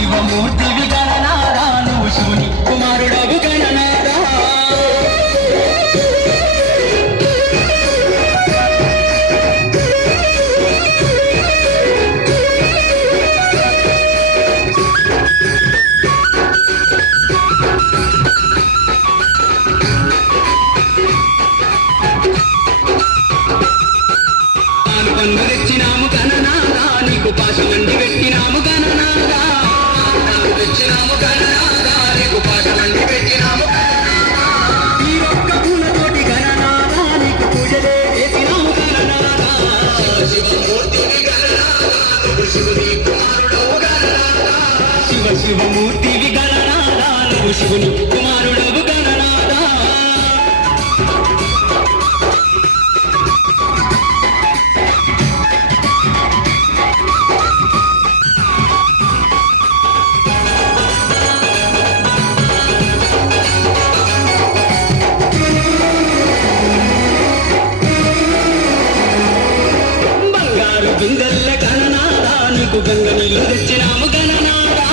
శివమూర్తివి గణనాదా నువ్వు శివుని కుమారుడవు గణనాదా పన్ను తెచ్చినాము గణనాదా నీకు పాశమండి పెట్టినాము గణనాదా తెచ్చినాము గణనాదా నీకు పాశమండి పెట్టినాము ఈ ఒక్క పూలతోటి గణనాదా నీకు పూజలే చేసినాము గణనాదా శివమూర్తివి గణనాదా నువ్వు శివుని కుమారుడవు గణనాదా శివమూర్తివి గణనాదా నువ్వు శివుని కుమారుడవు గణనాదా బిందెల్ల గణనాదా నీకు గంగ నీళ్ళు తెచ్చినాము గణనాదా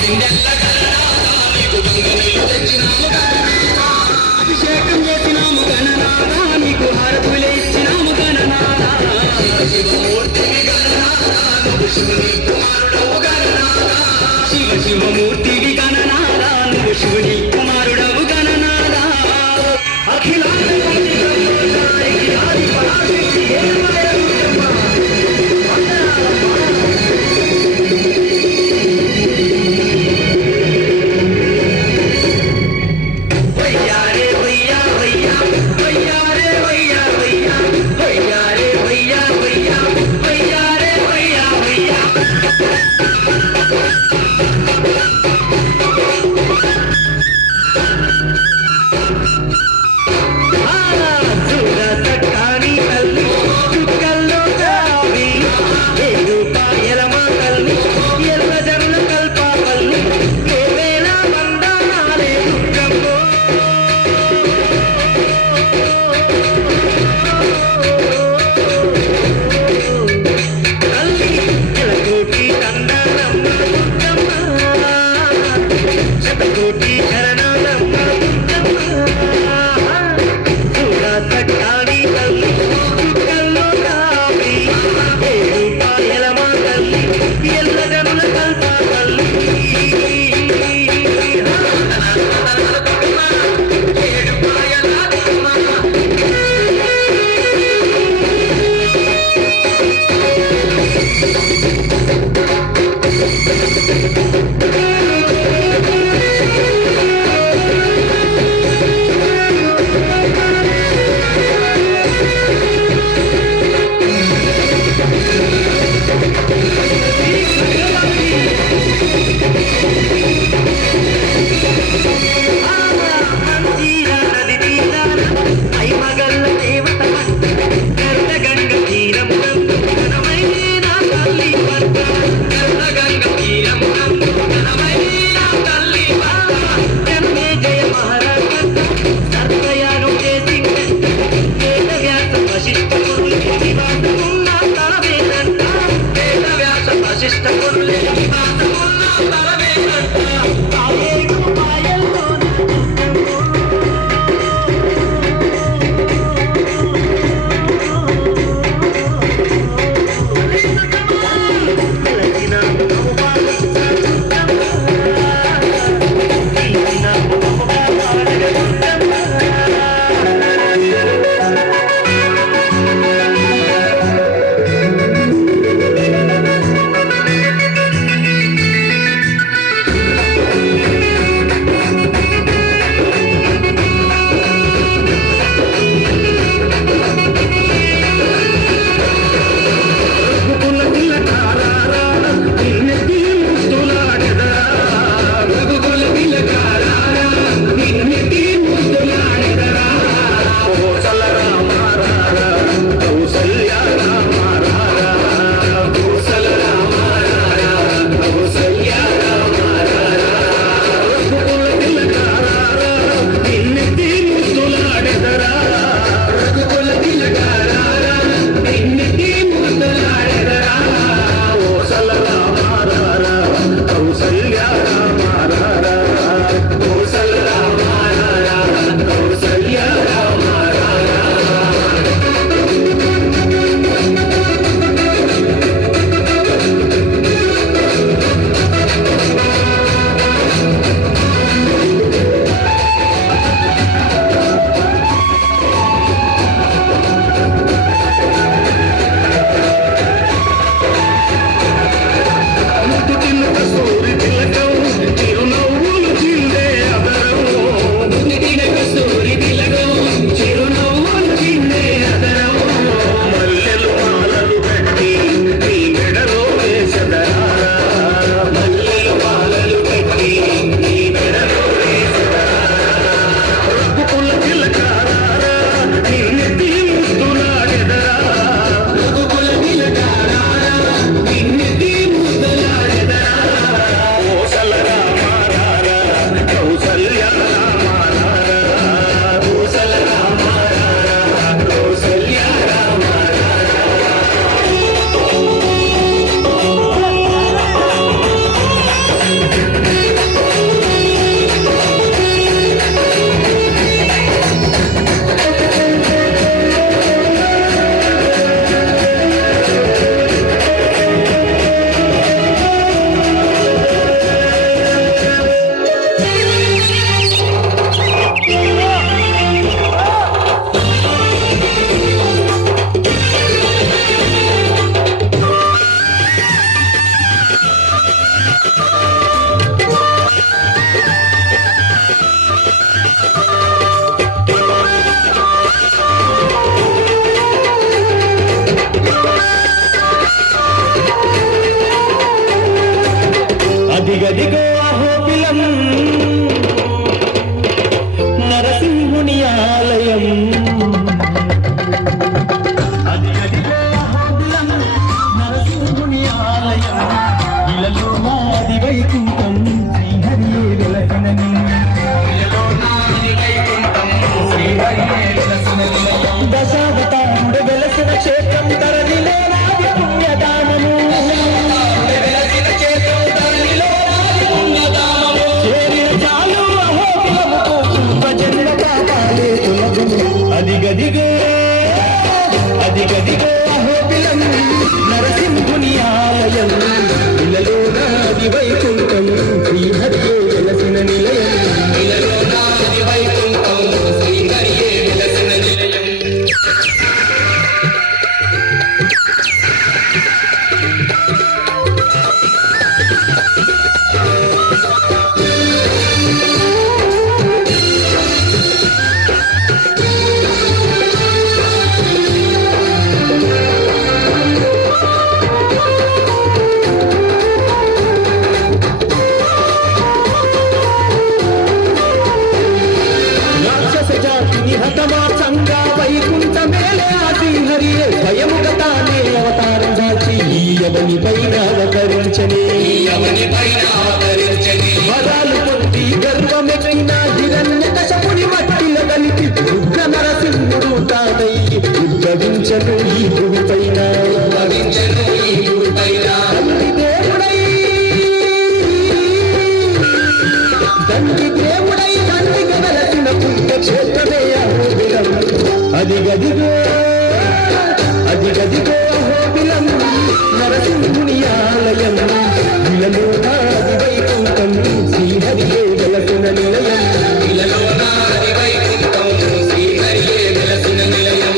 బిందెల్ల గణనాదా నీకు గంగ నీళ్ళు తెచ్చినాము గణనాదా అభిషేకం చేసినాము గణనాదా నీకు హారతులే ఇచ్చినాము గణనాదా శివమూర్తివి గణనాదా నువ్వు శివుని కుమారుడవు గణనాదా శివమూర్తివి గణనాదా నువ్వు శివుని కుమారుడవు గణనాదా అఖిలాండ గంగ తీరం వైకుంఠం శ్రీహరియే వెలసిన దశావతారుడు వెలసిన క్షేత్రం ధరణిలో నాది పుణ్యదానము చేరిన చాలు అహోబిలముకు పూర్వజన్మ పాపాలే తొలగును అదిగదిగో అదిగదిగో అహోబిలం నరసింహుని ఆలయం ఇలలో నాది వైకుంఠం శ్రీహరియే వెలసిన నిలయం ఇలలో నాది వైకుంఠం శ్రీహరియే వెలసిన నిలయం హతమార్చంగా వైకుంఠ మేలే ఆది హరియే భయముగతానే అవతారం దాల్చి ఈ యవని పైన అవతరించని వరాలు పొంది గర్వమెక్కిన హిరణ్యకశపుని మట్టిలో కలిపి ఉగ్ర నరసింహుడు తానై ఉద్భవించను ఈ భూమి పైన తండ్రి దేవుడై తండ్రికి వెలసిన పుణ్యక్షేత్రమే అహోబిలం అదిగదిగో అదిగదిగో అహోబిలం నరసింహుని ఆలయం ఇలలో నాది వైకుంఠం శ్రీహరియే వెలసిన నిలయం ఇలలో నాది వైకుంఠం శ్రీహరియే వెలసిన నిలయం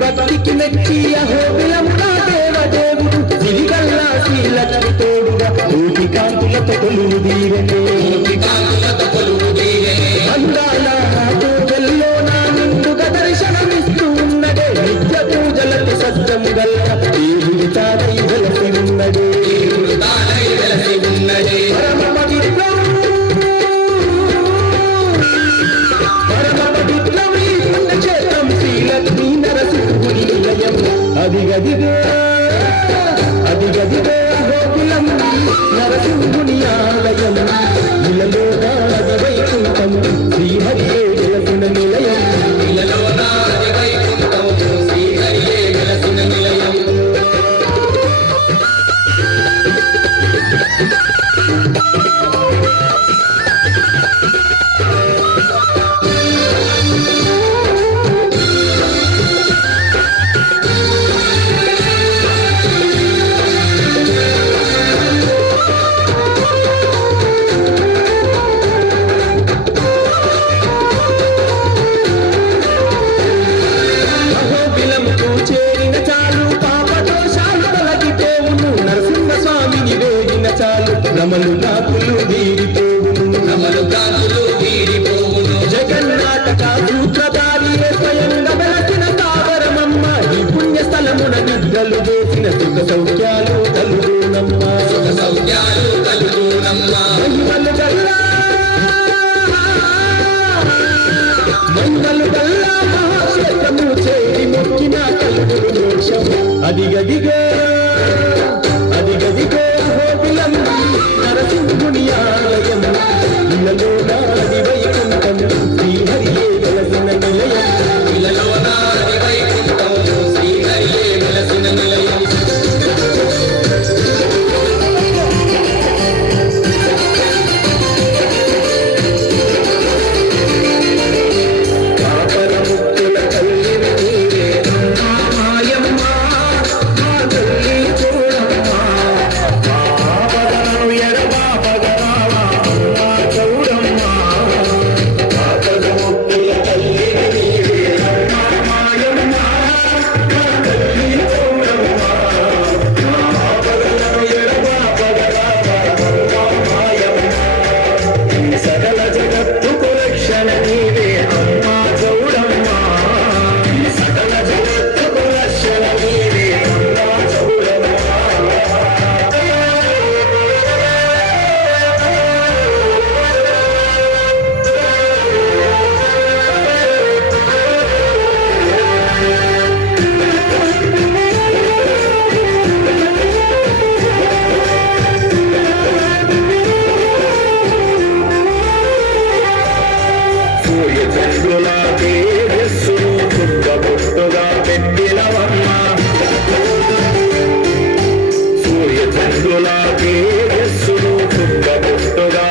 భక్తికి మెచ్చి అహోబిలం నా దేవదేవుడు సిరిగల్లా శ్రీలక్ష్మి తోడుగా కోటి కాంతులతో కొలువు దీవెనే అందాల పూజల్లో నా నిండుగా దర్శనమిస్తూ ఉన్నదే నిత్య పూజలకు సత్యం గల్ల దేవుడి తానై వెలసి ఉన్నదే పరమ పవిత్రం పుణ్యక్షేత్రం శ్రీలక్ష్మీ నరసింహుని నిలయం అదిగదిగో అదిగదిగో అహోబిలం నరసింహుని ఆలయం ఇలలో నాది వైకుంఠం శ్రీహరియే వెలసిన నిలయం ఇలలో నాది వైకుంఠం శ్రీహరియే వెలసిన నిలయం చేరిన చాలు పాపదోషాలు తొలగిపోవును నరసింహస్వామిని వేడిన చాలు రమలు కాకులు వీడిపోవును జగన్నాటక సూత్రధారి స్వయంగా వెలసిన తావరమమ్మ ఈ పుణ్య స్థలమున నిద్రలు వేసిన సుఖ సౌఖ్యాలు కలుగునమ్మా మహిమలు గల్లా మంగళు గల్లా మహాక్షేత్రము చేరి మొక్కిన కలుగుడు మోక్షం అదిగదిగో అదిగదిగో అహోబిలం నరసింహుని ఆలయం ఇలలో నాది వైకుంఠం శ్రీహరియే వెలసిన నిలయం ఇలలో నాది వైకుంఠం శ్రీహరియే వెలసిన నిలయం చూడ చంద్రుల తేజస్సును చుక్కబొట్టుగా పెట్టినవమ్మ సూర్య చంద్రుల తేజస్సును చుక్కబొట్టుగా